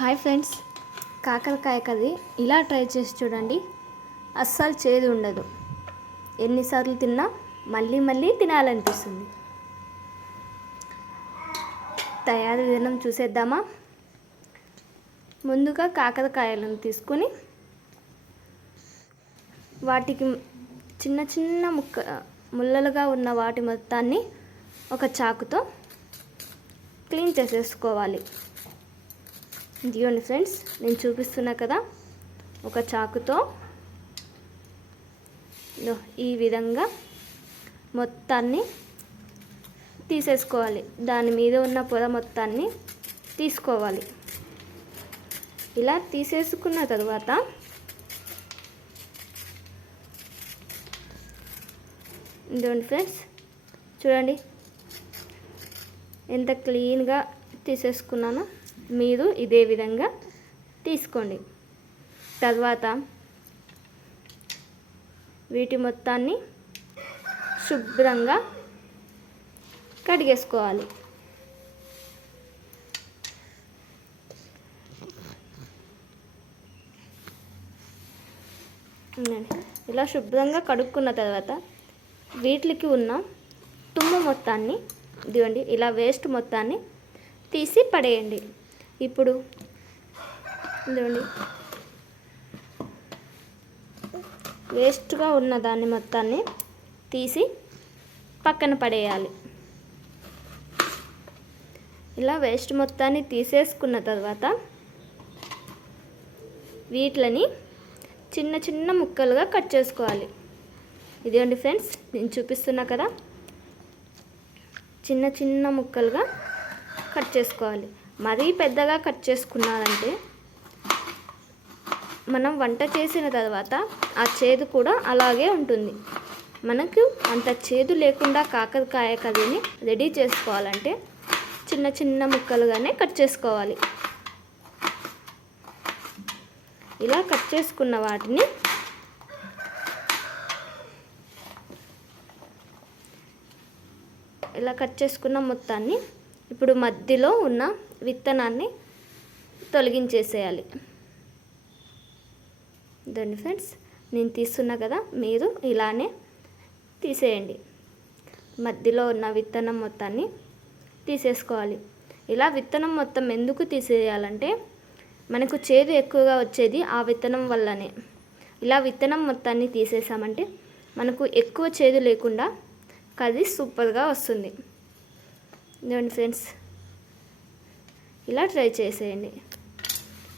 Hi friends, కాకరకాయ curry ఇలా try చేసి చూడండి. అస్సలు చేదు ఉండదు. ఎన్నిసార్లు తిన్నా మళ్ళీ మళ్ళీ తినాలనిపిస్తుంది. తయారీ విధానం చూసేద్దామా? ముందుగా కాకరకాయలను తీసుకొని వాటికి చిన్న చిన్న ముళ్ళలుగా ఉన్న వాటి మొత్తాన్ని ఒక చాకుతో క్లీన్ చేసేసుకోవాలి. ఇదిగోండి ఫ్రెండ్స్, నేను చూపిస్తున్నా కదా, ఒక చాకుతో ఈ విధంగా మొత్తాన్ని తీసేసుకోవాలి. దాని మీద ఉన్న పొర మొత్తాన్ని తీసుకోవాలి. ఇలా తీసేసుకున్న తర్వాత ఇదిగోండి ఫ్రెండ్స్, చూడండి ఎంత క్లీన్గా తీసేసుకున్నానో. మీరు ఇదే విధంగా తీసుకోండి. తర్వాత వీటి మొత్తాన్ని శుభ్రంగా కడిగేసుకోవాలి. ఇలా శుభ్రంగా కడుక్కున్న తర్వాత వీటికి ఉన్న తుమ్ము మొత్తాన్ని ఇదిగోండి, ఇలా వేస్ట్ మొత్తాన్ని తీసి పడేయండి. ఇప్పుడు ఇదిగోండి, వేస్ట్గా ఉన్న దాన్ని మొత్తాన్ని తీసి పక్కన పడేయాలి. ఇలా వేస్ట్ మొత్తాన్ని తీసేసుకున్న తర్వాత వీటిని చిన్న చిన్న ముక్కలుగా కట్ చేసుకోవాలి. ఇదిగోండి ఫ్రెండ్స్, నేను చూపిస్తున్నా కదా, చిన్న చిన్న ముక్కలుగా కట్ చేసుకోవాలి. మరీ పెద్దగా కట్ చేసుకున్నారంటే మనం వంట చేసిన తర్వాత ఆ చేదు కూడా అలాగే ఉంటుంది. మనకు అంత చేదు లేకుండా కాకరకాయ కర్రీని రెడీ చేసుకోవాలంటే చిన్న చిన్న ముక్కలుగానే కట్ చేసుకోవాలి. ఇలా కట్ చేసుకున్న వాటిని ఇలా కట్ చేసుకున్న మొత్తాన్ని ఇప్పుడు మధ్యలో ఉన్న విత్తనాన్ని తొలగించేసేయాలి. దాన్ని ఫ్రెండ్స్, నేను తీస్తున్నా కదా, మీరు ఇలానే తీసేయండి. మధ్యలో ఉన్న విత్తనం మొత్తాన్ని తీసేసుకోవాలి. ఇలా విత్తనం మొత్తం ఎందుకు తీసేయాలంటే మనకు చేదు ఎక్కువగా వచ్చేది ఆ విత్తనం వల్లనే. ఇలా విత్తనం మొత్తాన్ని తీసేసామంటే మనకు ఎక్కువ చేదు లేకుండా కర్రీ సూపర్గా వస్తుంది. ఇదిగోండి ఫ్రెండ్స్, ఇలా ట్రై చేసేయండి.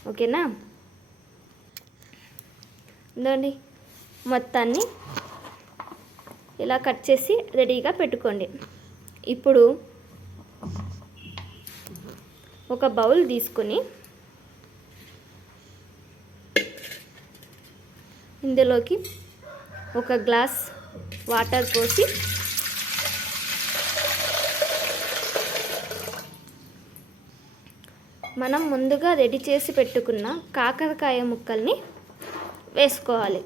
ఓకేనా? ఇదిగోండి, మొత్తాన్ని ఇలా కట్ చేసి రెడీగా పెట్టుకోండి. ఇప్పుడు ఒక బౌల్ తీసుకొని ఇందులోకి ఒక గ్లాస్ వాటర్ పోసి మనం ముందుగా రెడీ చేసి పెట్టుకున్న కాకరకాయ ముక్కల్ని వేసుకోవాలి.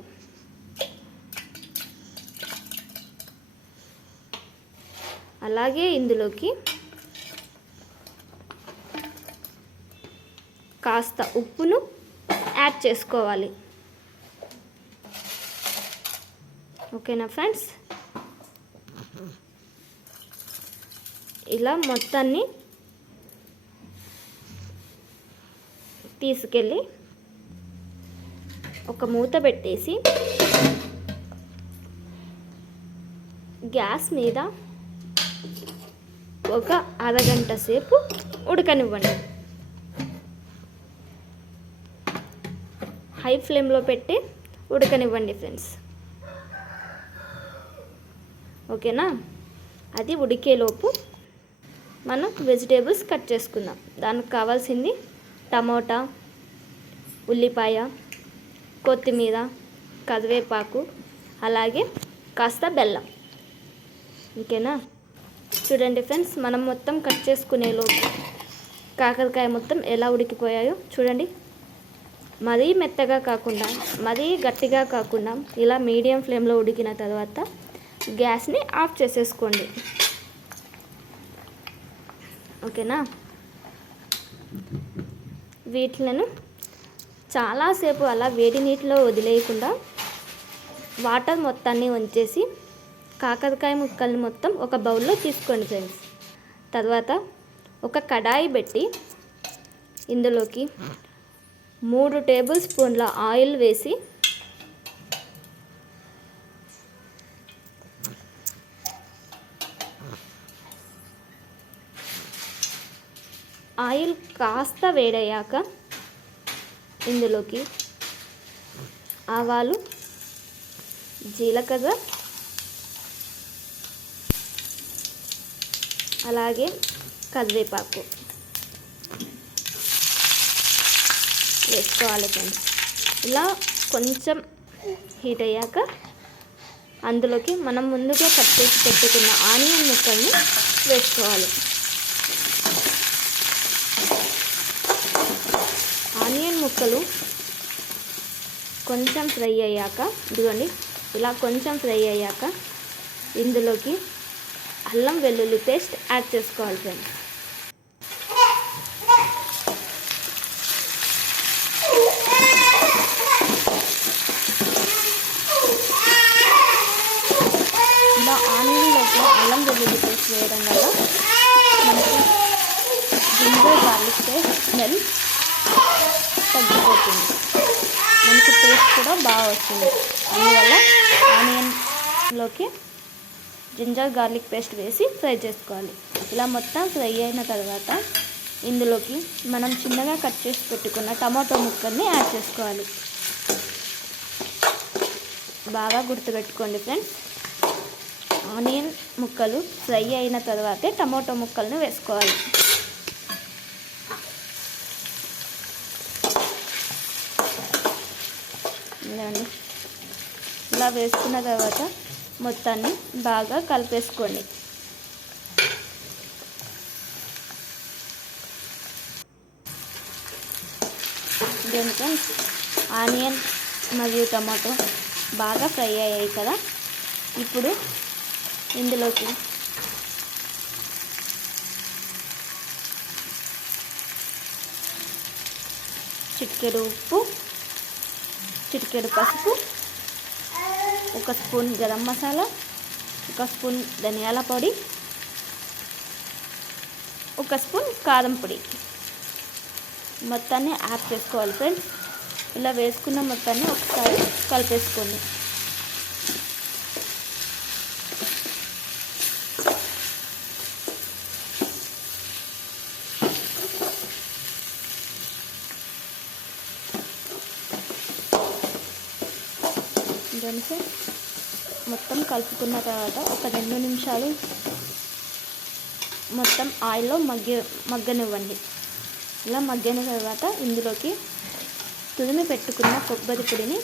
అలాగే ఇందులోకి కాస్త ఉప్పును యాడ్ చేసుకోవాలి. ఓకేనా ఫ్రెండ్స్? ఇలా మొత్తాన్ని తీసుకెళ్ళి ఒక మూత పెట్టేసి గ్యాస్ మీద ఒక అరగంట సేపు ఉడకనివ్వండి. హై ఫ్లేమ్లో పెట్టి ఉడకనివ్వండి ఫ్రెండ్స్. ఓకేనా? అది ఉడికేలోపు మనం వెజిటేబుల్స్ కట్ చేసుకుందాం. దానికి కావాల్సింది టమోటా, ఉల్లిపాయ, కొత్తిమీర, కరివేపాకు, అలాగే కాస్త బెల్లం. ఓకేనా? చూడండి ఫ్రెండ్స్, మనం మొత్తం కట్ చేసుకునేలోపు కాకరకాయ మొత్తం ఎలా ఉడికిపోయాయో చూడండి. మరీ మెత్తగా కాకుండా మరీ గట్టిగా కాకుండా ఇలా మీడియం ఫ్లేమ్లో ఉడికిన తర్వాత గ్యాస్ని ఆఫ్ చేసేసుకోండి. ఓకేనా? వీటిలను చాలాసేపు అలా వేడి నీటిలో వదిలేయకుండా వాటర్ మొత్తాన్ని వంచేసి కాకరకాయ ముక్కల్ని మొత్తం ఒక బౌల్లో తీసుకోండి ఫ్రెండ్స్. తర్వాత ఒక కడాయి పెట్టి ఇందులోకి 3 టేబుల్ స్పూన్ల ఆయిల్ వేసి ఆయిల్ కాస్త వేడయ్యాక ఇందులోకి ఆవాలు, జీలకర్ర, అలాగే కరివేపాకు వేసుకోవాలి ఫ్రెండ్స్. ఇలా కొంచెం హీట్ అయ్యాక అందులోకి మనం ముందుగా కట్ చేసి పెట్టుకున్న ఆనియన్ ముక్కల్ని వేసుకోవాలి. ఆనియన్ ముక్కలు కొంచెం ఫ్రై అయ్యాక ఇదిగోండి ఇలా కొంచెం ఫ్రై అయ్యాక ఇందులోకి అల్లం వెల్లుల్లి పేస్ట్ యాడ్ చేసుకోవాలి ఫ్రెండ్స్. ఇలా ఆనియన్లోకి అల్లం వెల్లుల్లి పేస్ట్ వేయడం వల్ల మనకి జింజర్ గార్లిక్ పేస్ట్ స్మెల్ తగ్గిపోతుంది, మనకి టేస్ట్ కూడా బాగా వస్తుంది. అందువల్ల ఆనియన్లోకి జింజర్ గార్లిక్ పేస్ట్ వేసి ఫ్రై చేసుకోవాలి. ఇలా మొత్తం ఫ్రై అయిన తర్వాత ఇందులోకి మనం చిన్నగా కట్ చేసి పెట్టుకున్న టమాటో ముక్కల్ని యాడ్ చేసుకోవాలి. బాగా గుర్తుపెట్టుకోండి ఫ్రెండ్స్, ఆనియన్ ముక్కలు ఫ్రై అయిన తర్వాతే టమాటో ముక్కల్ని వేసుకోవాలి. ఇలా వేసుకున్న తర్వాత మొత్తాన్ని బాగా కలిపేసుకోండి. దీనికి ఆనియన్ మరియు టమాటో బాగా ఫ్రై అయ్యాయి కదా, ఇప్పుడు ఇందులోకి చిటికెడు ఉప్పు, చిటికెడు పసుపు, 1 స్పూన్ గరం మసాలా, 1 స్పూన్ ధనియాల పొడి, 1 స్పూన్ కారం పొడి మొత్తాన్ని యాడ్ చేసుకోవాలి ఫ్రెండ్స్. ఇలా వేసుకున్న మొత్తాన్ని ఒకసారి కలిపేసుకోండి. మొత్తం కలుపుకున్న తర్వాత ఒక 2 నిమిషాలు మొత్తం ఆయిల్లో మగ్గనివ్వండి. ఇలా మగ్గిన తర్వాత ఇందులోకి తురిమి పెట్టుకున్న కొబ్బరి పొడిని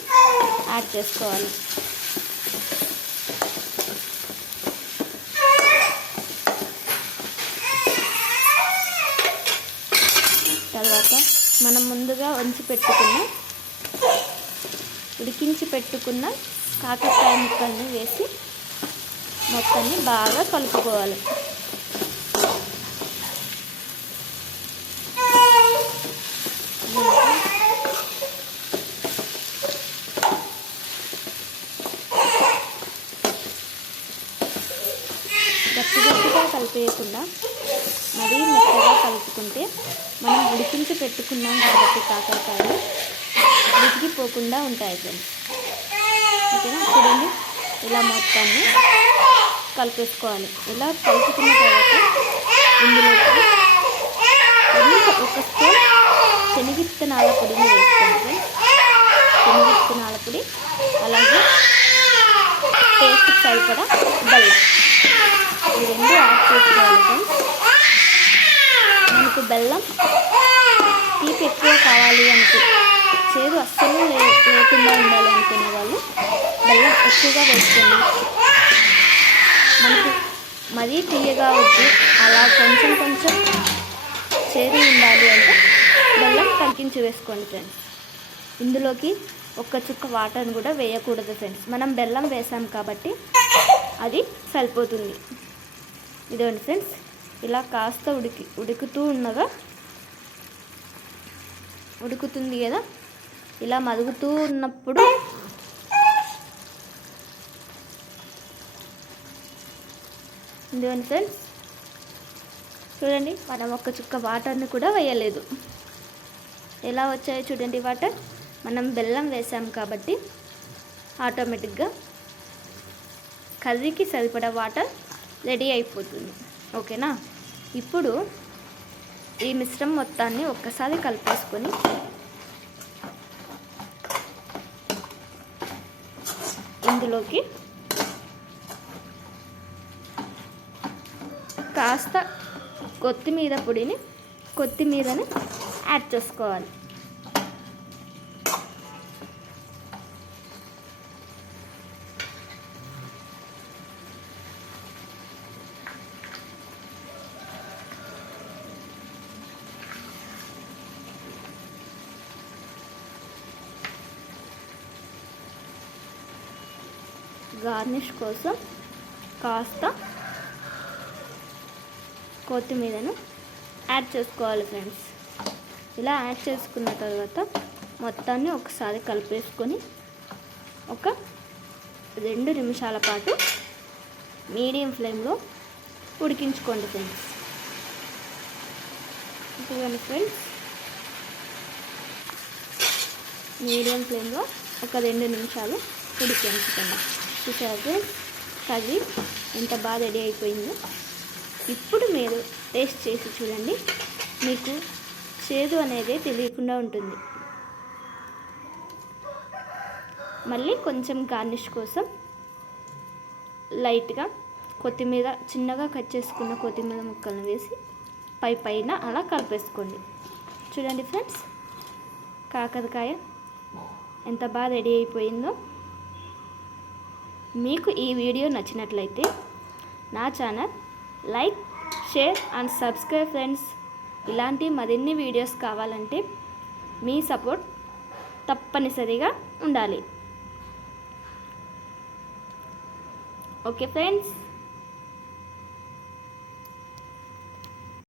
యాడ్ చేసుకోవాలి. తర్వాత మనం ముందుగా ఉడికించి పెట్టుకున్న కాకరకాయ ముక్కల్ని వేసి మొత్తాన్ని బాగా కలుపుకోవాలి. గట్టిగా కలిపేయకుండా మరీ మెత్తగా కలుపుకుంటే మనం ఉడికించి పెట్టుకున్నాం కాబట్టి కాకరకాయలు ఉడికిపోకుండా ఉంటాయి ఫ్రెండ్స్. ఓకేనా, చూడండి ఇలా మొత్తాన్ని కలిపేసుకోవాలి. ఇలా కలుపుకున్న తర్వాత ఇందులోకి 1 స్పూన్ శనగిత్తనాల పొడిని వేసుకోండి ఫ్రెండ్స్. శనగిత్తనాల పొడి, అలాగే టేస్ట్ సరిపడా బెల్లం, ఈ 2 యాడ్ చేసుకోవాలి ఫ్రెండ్స్. మనకు బెల్లం తీపి ఎక్కువ కావాలి చేదు అస్సలు లేకుండా ఉండాలి అనుకునే వాళ్ళు బెల్లం ఎక్కువగా వేసుకోండి. మనకు మరీ తీయగా వద్దు, అలా కొంచెం చేదు ఉండాలి అంటే బెల్లం తగ్గించి వేసుకోండి ఫ్రెండ్స్. ఇందులోకి 1 చుక్క వాటర్ని కూడా వేయకూడదు ఫ్రెండ్స్, మనం బెల్లం వేసాం కాబట్టి అది సరిపోతుంది. ఇదండి ఫ్రెండ్స్, ఇలా కాస్త ఉడుకుతూ ఉండగా ఉడుకుతుంది కదా, ఇలా మరుగుతూ ఉన్నప్పుడు ఇదిగోండి ఫ్రెండ్స్, చూడండి మనం ఒక్క చుక్క వాటర్ని కూడా వేయలేదు. ఎలా వచ్చాయో చూడండి వాటర్. మనం బెల్లం వేసాం కాబట్టి ఆటోమేటిక్గా కర్రీకి సరిపడా వాటర్ రెడీ అయిపోతుంది. ఓకేనా? ఇప్పుడు ఈ మిశ్రమం మొత్తాన్ని ఒక్కసారి కలిపేసుకొని ఇందులోకి కాస్త కొత్తిమీరని యాడ్ చేసుకోవాలి. గార్నిష్ కోసం కాస్త కొత్తిమీరను యాడ్ చేసుకోవాలి ఫ్రెండ్స్. ఇలా యాడ్ చేసుకున్న తర్వాత మొత్తాన్ని ఒకసారి కలిపేసుకొని ఒక 2 నిమిషాల పాటు మీడియం ఫ్లేమ్లో ఉడికించుకోండి ఫ్రెండ్స్. ఇదిగోండి ఫ్రెండ్స్, మీడియం ఫ్లేమ్లో ఒక 2 నిమిషాలు ఉడికించుకోండి. చూసారా ఫ్రెండ్స్, కర్రీ ఎంత బాగా రెడీ అయిపోయిందో. ఇప్పుడు మీరు టేస్ట్ చేసి చూడండి, మీకు చేదు అనేది తెలియకుండా ఉంటుంది. మళ్ళీ కొంచెం గార్నిష్ కోసం లైట్గా కొత్తిమీర, చిన్నగా కట్ చేసుకున్న కొత్తిమీర ముక్కలను వేసి పైన అలా కలిపేసుకోండి. చూడండి ఫ్రెండ్స్, కాకరకాయ ఎంత బాగా రెడీ అయిపోయిందో. మీకు ఈ వీడియో నచ్చినట్లయితే నా channel like, share and subscribe friends. ఇలాంటి మరిన్ని వీడియోస్ కావాలంటే మీ సపోర్ట్ తప్పనిసరిగా ఉండాలి. Okay friends.